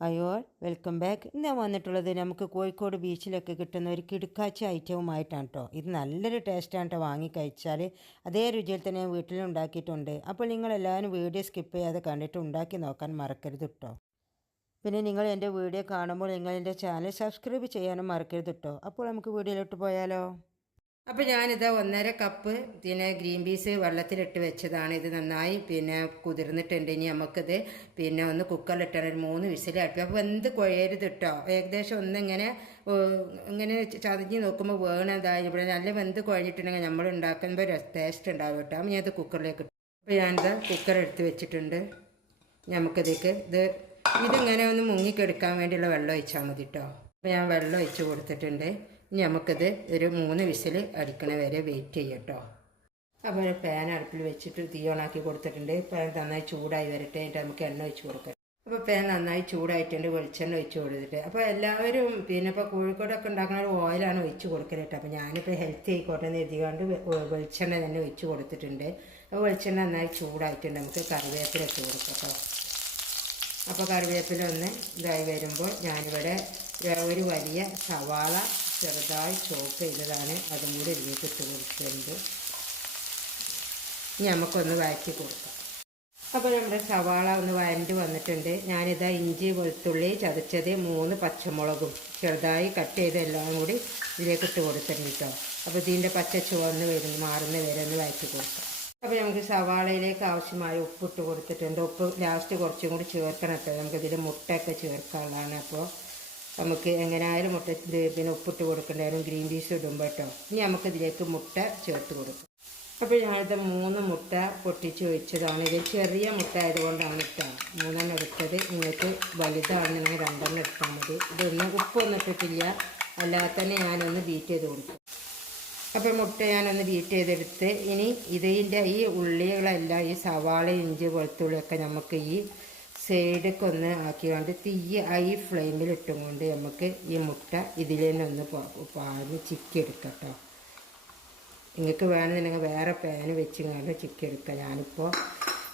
അയ്യോ welcome back ഇന്ന് വന്നിട്ടുള്ളത് നമുക്ക് കോഴിക്കോട് ബീച്ചിലൊക്കെ കിട്ടുന്ന ഒരു കിടുക്കാച്ചി ഐറ്റവുമായിട്ടാണ് കേട്ടോ ഇത് നല്ലൊരു ടേസ്റ്റാണ് കേട്ടോ വാങ്ങി കഴിച്ചാൽ അതേ രുചിയിൽ തന്നെ വീട്ടിൽ ഉണ്ടാക്കിയിട്ടുണ്ട് അപ്പോൾ നിങ്ങളെല്ലാവരും വീഡിയോ സ്കിപ്പ് ചെയ്യാതെ കണ്ടിട്ട് ഉണ്ടാക്കി നോക്കാൻ മറക്കരുത് കേട്ടോ പിന്നെ നിങ്ങൾ എന്റെ വീഡിയോ കാണുമ്പോൾ നിങ്ങൾ എന്റെ ചാനൽ സബ്സ്ക്രൈബ് ചെയ്യാനും മറക്കരുത് കേട്ടോ അപ്പോൾ നമുക്ക് വീഡിയോയിലോട്ട് പോയാലോ? അപ്പോൾ ഞാനിത് ഒന്നര കപ്പ് പിന്നെ ഗ്രീൻ പീസ് വെള്ളത്തിലിട്ട് വെച്ചതാണ്. ഇത് നന്നായി പിന്നെ കുതിർന്നിട്ടുണ്ട്. ഇനി നമുക്കിത് പിന്നെ ഒന്ന് കുക്കറിലിട്ടാണ് ഒരു മൂന്ന് വിസിൽ അടുപ്പ് അപ്പോൾ എന്ത് കുഴയരുത് കേട്ടോ ഏകദേശം ഒന്നിങ്ങനെ ഇങ്ങനെ ചതഞ്ഞ് നോക്കുമ്പോൾ വേണതായി ഇവിടെ നല്ല വെന്ത് കുഴഞ്ഞിട്ടുണ്ടെങ്കിൽ നമ്മൾ ഉണ്ടാക്കുമ്പോൾ ടേസ്റ്റ് ഉണ്ടാവും കേട്ടോ അപ്പോൾ ഞാനത് കുക്കറിലേക്ക് ഇട്ടു. അപ്പോൾ ഞാനിത് കുക്കർ എടുത്ത് വെച്ചിട്ടുണ്ട്. നമുക്കിതേക്ക് ഇത് ഇതിങ്ങനെ ഒന്ന് മുങ്ങിക്കെടുക്കാൻ വേണ്ടിയുള്ള വെള്ളം ഒഴിച്ചാൽ മതി കേട്ടോ അപ്പോൾ ഞാൻ വെള്ളം ഒഴിച്ച് കൊടുത്തിട്ടുണ്ട്. ഇനി നമുക്കിത് ഒരു മൂന്ന് വിസിൽ അടിക്കണ വരെ വെയിറ്റ് ചെയ്യാം കേട്ടോ. അപ്പോൾ ഒരു പാൻ അടുപ്പിൽ വെച്ചിട്ട് തീ ഓണാക്കി കൊടുത്തിട്ടുണ്ട്. പാൻ നന്നായി ചൂടായി വരട്ടെ എന്നിട്ട് നമുക്ക് എണ്ണ ഒഴിച്ച് കൊടുക്കാം. അപ്പോൾ പാൻ നന്നായി ചൂടായിട്ടുണ്ട് വെളിച്ചെണ്ണ ഒഴിച്ച് കൊടുത്തിട്ട്. അപ്പോൾ എല്ലാവരും പിന്നെ ഇപ്പോൾ കോഴിക്കോടൊക്കെ ഉണ്ടാക്കുന്ന ഒരു ഓയിലാണ് ഒഴിച്ച് കൊടുക്കൽ കേട്ടോ. അപ്പോൾ ഞാനിപ്പോൾ ഹെൽത്തി ആയിക്കോട്ടെ എന്ന് എഴുതിക്കൊണ്ട് വെളിച്ചെണ്ണ തന്നെ ഒഴിച്ച് കൊടുത്തിട്ടുണ്ട്. അപ്പോൾ വെളിച്ചെണ്ണ നന്നായി ചൂടായിട്ടുണ്ട്. നമുക്ക് കറിവേപ്പില ഇട്ട് കൊടുക്കാം അപ്പോൾ കറിവേപ്പില ഒന്ന് ഇതായി വരുമ്പോൾ ഞാനിവിടെ ഒരു വലിയ സവാള ചെറുതായി ചോപ്പ് ചെയ്തതാണ്. അതും കൂടി ഇതിലേക്ക് ഇട്ട് കൊടുത്തിട്ടുണ്ട്. ഇനി നമുക്കൊന്ന് വഴറ്റി കൊടുക്കാം. അപ്പോൾ നമ്മുടെ സവാള ഒന്ന് വരണ്ട് വന്നിട്ടുണ്ട്. ഞാനിതാ ഇഞ്ചി വെളുത്തുള്ളി ചതച്ചത് മൂന്ന് പച്ചമുളകും ചെറുതായി കട്ട് ചെയ്ത എല്ലാം കൂടി ഇതിലേക്ക് ഇട്ട് കൊടുത്തിട്ടുണ്ട് കേട്ടോ. അപ്പോൾ ഇതിന്റെ പച്ച ചുവന്ന് വരുന്ന മാറുന്ന വരെ ഒന്ന് വഴറ്റി കൊടുക്കാം. അപ്പോൾ നമുക്ക് സവാളയിലേക്ക് ആവശ്യമായ ഉപ്പിട്ട് കൊടുത്തിട്ടുണ്ട്. ഉപ്പ് ലാസ്റ്റ് കുറച്ചും കൂടി ചേർക്കണം കേട്ടോ. നമുക്കിതിൽ മുട്ടയൊക്കെ ചേർക്കാനുള്ളതാണ് അപ്പോൾ നമുക്ക് എങ്ങനെയായാലും മുട്ട പിന്നെ ഉപ്പിട്ട് കൊടുക്കേണ്ടായാലും ഗ്രീൻ പീസ് ഇടുമ്പോൾ കേട്ടോ. ഇനി നമുക്കിതിലേക്ക് മുട്ട ചേർത്ത് കൊടുക്കും. അപ്പോൾ ഞാനിത് മൂന്ന് മുട്ട പൊട്ടിച്ച് വെച്ചതാണ്. ഇത് ചെറിയ മുട്ട ആയതുകൊണ്ടാണ് ഇട്ട മൂന്നെണ്ണം എടുത്തത്. നിങ്ങൾക്ക് വലുതാണെന്നുണ്ടെങ്കിൽ രണ്ടെണ്ണം എടുത്താൽ മതി. ഇതൊന്നും ഉപ്പൊന്നും ഇട്ടിട്ടില്ല. അല്ലാതെ തന്നെ ഞാനൊന്ന് ബീറ്റ് ചെയ്ത് കൊടുക്കും. അപ്പോൾ മുട്ട ഞാനൊന്ന് ബീറ്റ് ചെയ്തെടുത്ത് ഇനി ഇതിന്റെ ഈ ഉള്ളികളെല്ലാം ഈ സവാള ഇഞ്ചി വെളുത്തുള്ളിയൊക്കെ നമുക്ക് ഈ സൈഡൊക്കെ ഒന്ന് ആക്കിക്കൊണ്ട് തീ ഹൈ ഫ്ലെയിമിൽ ഇട്ടും കൊണ്ട് നമുക്ക് ഈ മുട്ട ഇതിൽ തന്നെ ഒന്ന് പാഞ്ഞ് ചിക്കി കേട്ടോ നിങ്ങൾക്ക് വേണമെന്നുണ്ടെങ്കിൽ വേറെ പാന് ചിക്കി എടുക്കാം ഞാനിപ്പോൾ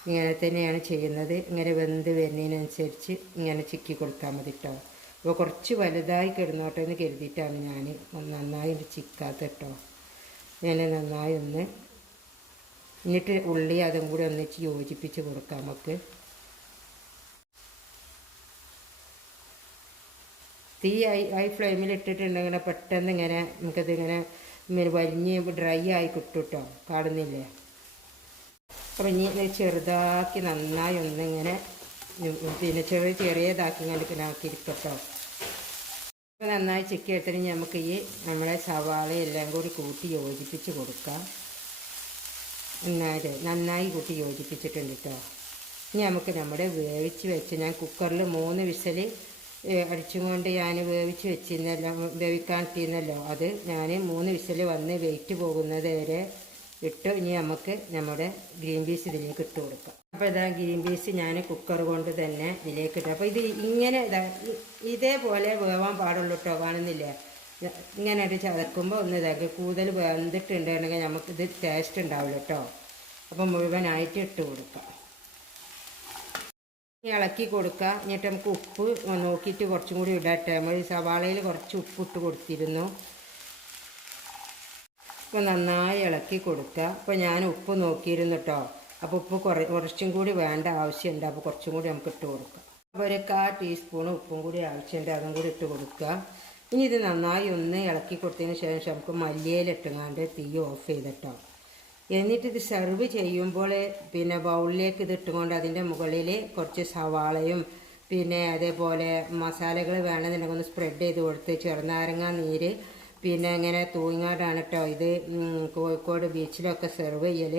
ഇങ്ങനെ തന്നെയാണ് ചെയ്യുന്നത്. ഇങ്ങനെ വെന്ത് വരുന്നതിനനുസരിച്ച് ഇങ്ങനെ ചിക്കി കൊടുത്താൽ മതി കേട്ടോ അപ്പോൾ കുറച്ച് വലുതായി കിടന്നോട്ടെ എന്ന് കരുതിയിട്ടാണ് ഞാൻ നന്നായി ചിക്കാത്ത കേട്ടോ ഞാൻ നന്നായി ഒന്ന്. എന്നിട്ട് ഉള്ളി അതും കൂടി ഒന്നിച്ച് യോജിപ്പിച്ച് കൊടുക്കാം നമുക്ക്. തീ ഹൈ ഹൈ ഫ്ലെയിമിൽ ഇട്ടിട്ടുണ്ടെങ്കിൽ പെട്ടെന്ന് ഇങ്ങനെ നമുക്കത് ഇങ്ങനെ വലിഞ്ഞ് ഡ്രൈ ആയി കിട്ടും കേട്ടോ കാണുന്നില്ലേ അപ്പം ഇനി ചെറുതാക്കി നന്നായി ഒന്നിങ്ങനെ പിന്നെ ചെറിയ ചെറിയതാക്കി ഇങ്ങനെ ആക്കിയിരിക്കട്ടോ. അപ്പോൾ നന്നായി ചിക്കി എടുത്തിട്ട് നമുക്ക് ഈ നമ്മളെ സവാള എല്ലാം കൂടി കൂട്ടി യോജിപ്പിച്ച് കൊടുക്കാം. നന്നായിട്ട് നന്നായി കൂട്ടി യോജിപ്പിച്ചിട്ടുണ്ട് കേട്ടോ. ഇനി നമുക്ക് നമ്മുടെ വേവിച്ച് വെച്ച് ഞാൻ കുക്കറിൽ മൂന്ന് വിസൽ അടിച്ചുകൊണ്ട് ഞാൻ വേവിച്ച് വെച്ചിരുന്നല്ലോ തീന്നല്ലോ അത് ഞാൻ മൂന്ന് വിസിൽ വന്ന് വെയിറ്റ് പോകുന്നത് വരെ ഇട്ട് ഇനി നമുക്ക് നമ്മുടെ ഗ്രീൻ പീസ് ഇതിലേക്ക് ഇട്ട് കൊടുക്കാം. അപ്പോൾ ഇതാ ഗ്രീൻ പീസ് ഞാൻ കുക്കർ കൊണ്ട് തന്നെ ഇതിലേക്ക് ഇട്ടു. അപ്പോൾ ഇത് ഇങ്ങനെ ഇതാ ഇതേപോലെ വേവാൻ പാടുള്ളൂ കേട്ടോ കാണുന്നില്ലേ? ഇങ്ങനെ ഇട്ട് ചതക്കുമ്പോൾ ഒന്ന് ഇതാക്കി കൂടുതൽ വെന്തിട്ടുണ്ടെങ്കിൽ നമുക്കിത് ടേസ്റ്റ് ഉണ്ടാവില്ല കേട്ടോ അപ്പോൾ മുഴുവനായിട്ട് ഇട്ട് കൊടുക്കാം. ഇളക്കി കൊടുക്കുക. എന്നിട്ട് നമുക്ക് ഉപ്പ് നോക്കിയിട്ട് കുറച്ചും കൂടി ഇടട്ടെ നമ്മൾ സവാളയിൽ കുറച്ച് ഉപ്പ് ഇട്ട് കൊടുത്തിരുന്നു. അപ്പോൾ നന്നായി ഇളക്കി കൊടുക്കുക. അപ്പോൾ ഞാൻ ഉപ്പ് നോക്കിയിരുന്നു കേട്ടോ. അപ്പോൾ ഉപ്പ് കുറേ കുറച്ചും കൂടി വേണ്ട ആവശ്യമുണ്ട്. അപ്പോൾ കുറച്ചും കൂടി നമുക്ക് ഇട്ട് കൊടുക്കാം. അപ്പോൾ ഒരു കാ ടീസ്പൂൺ ഉപ്പും കൂടി ആവശ്യമുണ്ട്. അതും കൂടി ഇട്ട് കൊടുക്കുക. ഇനി ഇത് നന്നായി ഒന്ന് ഇളക്കി കൊടുത്തതിന് ശേഷം നമുക്ക് മല്ലിയിലിട്ടുങ്ങാണ്ട് തീ ഓഫ് ചെയ്തിട്ടോ എന്നിട്ട് ഇത് സെർവ് ചെയ്യുമ്പോൾ പിന്നെ ബൗളിലേക്ക് ഇത് ഇട്ടുകൊണ്ട് അതിന്റെ മുകളിൽ കുറച്ച് സവാളയും പിന്നെ അതേപോലെ മസാലകൾ വേണമെന്നുണ്ടെങ്കിൽ ഒന്ന് സ്പ്രെഡ് ചെയ്ത് കൊടുത്ത് ചെറുനാരങ്ങ നീര് പിന്നെ ഇങ്ങനെ തൂങ്ങാടാണ് കേട്ടോ ഇത് കോഴിക്കോട് ബീച്ചിലൊക്കെ സെർവ് ചെയ്യൽ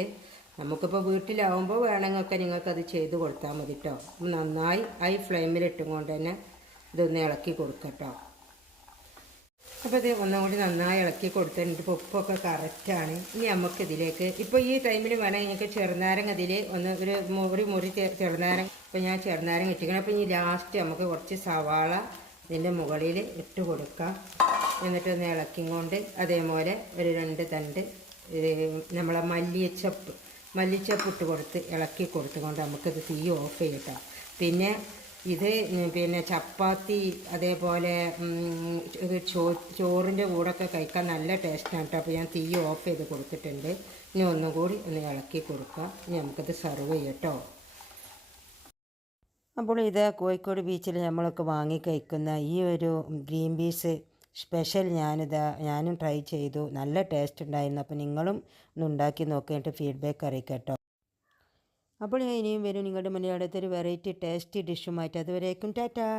നമുക്കിപ്പോൾ വീട്ടിലാവുമ്പോൾ വേണമെങ്കിൽ നിങ്ങൾക്കത് ചെയ്ത് കൊടുത്താൽ മതി കേട്ടോ നന്നായി ഹൈ ഫ്ലെയിമിൽ ഇട്ടുകൊണ്ട് തന്നെ ഇതൊന്ന് ഇളക്കി കൊടുക്കട്ടോ. അപ്പോൾ ഇത് ഒന്നുകൂടി നന്നായി ഇളക്കി കൊടുത്തിട്ടുണ്ട് ഉപ്പൊക്കെ കറക്റ്റാണ് ഇനി നമുക്ക് ഇതിലേക്ക് ഇപ്പോൾ ഈ ടൈമിൽ വേണമെങ്കിൽ ഞങ്ങൾക്ക് ചെറുനാരങ്ങ ഇതിൽ ഒന്ന് ഒരു ഒരു മുറി ചെറുനാരങ്ങ ഇപ്പോൾ ഞാൻ ചെറുനാരങ്ങ ഇട്ടിക്കണം അപ്പോൾ ഇനി ലാസ്റ്റ് നമുക്ക് കുറച്ച് സവാള ഇതിന്റെ മുകളിൽ ഇട്ട് കൊടുക്കാം. എന്നിട്ട് ഒന്ന് ഇളക്കിയും കൊണ്ട് അതേപോലെ ഒരു രണ്ട് തണ്ട് നമ്മളെ മല്ലിച്ചപ്പ് മല്ലിച്ചപ്പ് ഇട്ട് കൊടുത്ത് ഇളക്കി കൊടുത്തുകൊണ്ട് നമുക്കിത് തീ ഓഫ് ചെയ്യട്ടോ. പിന്നെ ഇത് പിന്നെ ചപ്പാത്തി അതേപോലെ ഇത് ചോ ചോറിന്റെ കൂടെയൊക്കെ കഴിക്കാൻ നല്ല ടേസ്റ്റാണ് കേട്ടോ അപ്പോൾ ഞാൻ തീ ഓഫ് ചെയ്ത് കൊടുത്തിട്ടുണ്ട്. ഇനി ഒന്നും കൂടി ഒന്ന് ഇളക്കി കൊടുക്കാം. ഇനി നമുക്കത് സെർവ് ചെയ്യട്ടോ. അപ്പോൾ ഇത് കോഴിക്കോട് ബീച്ചിൽ നമ്മളൊക്കെ വാങ്ങി കഴിക്കുന്ന ഈ ഒരു ഗ്രീൻ പീസ് സ്പെഷ്യൽ ഞാനിത് ഞാനും ട്രൈ ചെയ്തു. നല്ല ടേസ്റ്റ് ഉണ്ടായിരുന്നു. അപ്പോൾ നിങ്ങളും ഒന്ന് ഉണ്ടാക്കി നോക്കിയിട്ട് ഫീഡ്ബാക്ക് അറിയിക്കട്ടോ. അപ്പോൾ ഞാൻ ഇനിയും വരും നിങ്ങളുടെ മുന്നിൽ അടുത്തൊരു വെറൈറ്റി ടേസ്റ്റി ഡിഷുമായിട്ട് അതുവരേക്കും ടാറ്റാ.